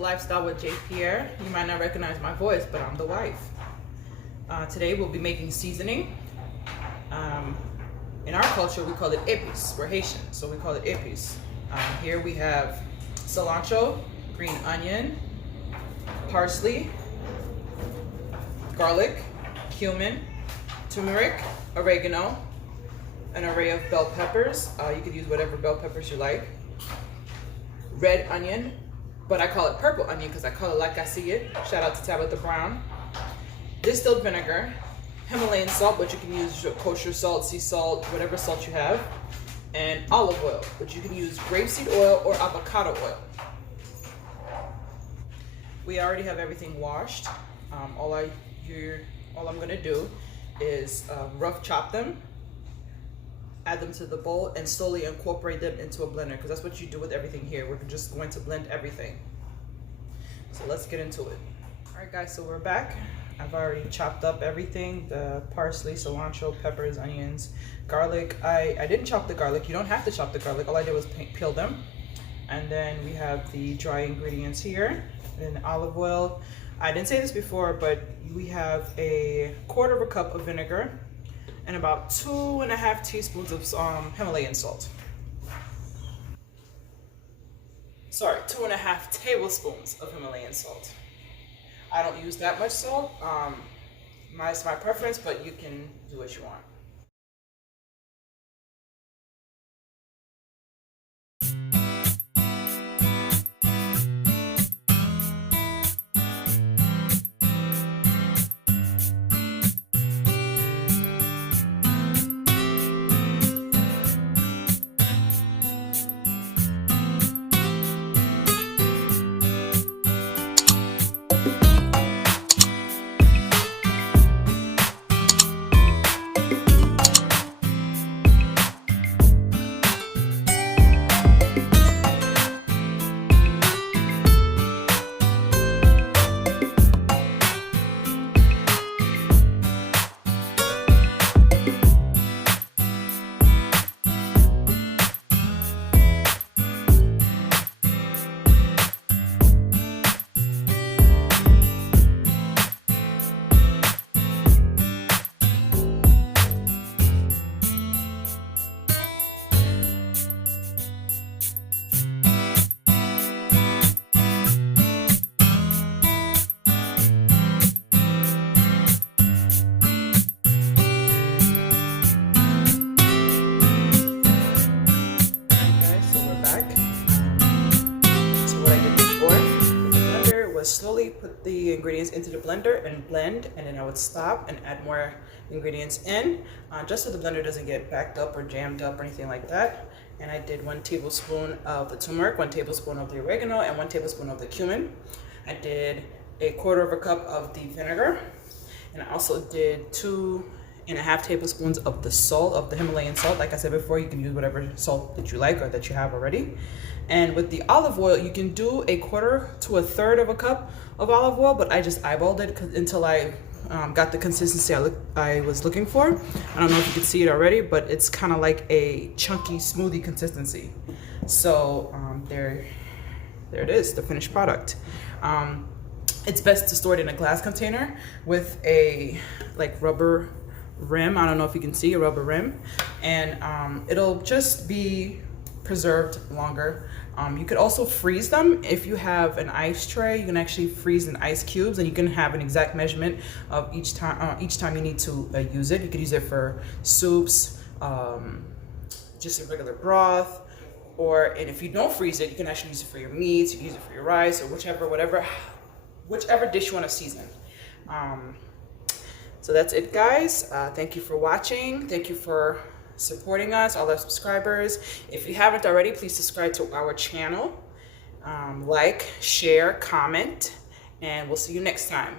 Lifestyle with J. Pierre. You might not recognize my voice, but I'm the wife. Today we'll be making seasoning. In our culture, we call it Epis. We're Haitian, so we call it Epis. Here we have cilantro, green onion, parsley, garlic, cumin, turmeric, oregano, an array of bell peppers. You could use whatever bell peppers you like. Red onion, but I call it purple onion because I call it like I see it. Shout out to Tabitha Brown. Distilled vinegar, Himalayan salt, but you can use kosher salt, sea salt, whatever salt you have, and olive oil, but you can use grapeseed oil or avocado oil. We already have everything washed. All I'm gonna do is rough chop them, add them to the bowl, and slowly incorporate them into a blender, because that's what you do with everything here. We're just going to blend everything. So let's get into it. All right guys, so we're back. I've already chopped up everything, the parsley, cilantro, peppers, onions, garlic. I didn't chop the garlic. You don't have to chop the garlic. All I did was peel them. And then we have the dry ingredients here, and then olive oil. I didn't say this before, but we have a 1/4 cup of vinegar and about 2.5 teaspoons of Himalayan salt. Sorry, 2.5 tablespoons of Himalayan salt. I don't use that much salt. It's my preference, but you can do what you want. Slowly put the ingredients into the blender and blend, and then I would stop and add more ingredients in, just so the blender doesn't get backed up or jammed up or anything like that. And I did 1 tablespoon of the turmeric, 1 tablespoon of the oregano, and 1 tablespoon of the cumin. I did a 1/4 cup of the vinegar, and I also did 2.5 tablespoons of the salt, of the Himalayan salt. Like I said before, you can use whatever salt that you like or that you have already. And with the olive oil, you can do a 1/4 to 1/3 cup of olive oil, but I just eyeballed it until I got the consistency I was looking for. I don't know if you can see it already, but it's kind of like a chunky smoothie consistency. So there it is, the finished product. It's best to store it in a glass container with a rubber rim. I don't know if you can see a rubber rim, and it'll just be preserved longer. You could also freeze them. If you have an ice tray, you can actually freeze in ice cubes, and you can have an exact measurement of each time you need to use it. You could use it for soups, just a regular broth, and if you don't freeze it, you can actually use it for your meats, you can use it for your rice, or whichever dish you want to season. So that's it, guys. Thank you for watching. Thank you for supporting us, all our subscribers. If you haven't already, please subscribe to our channel. Like, share, comment, and we'll see you next time.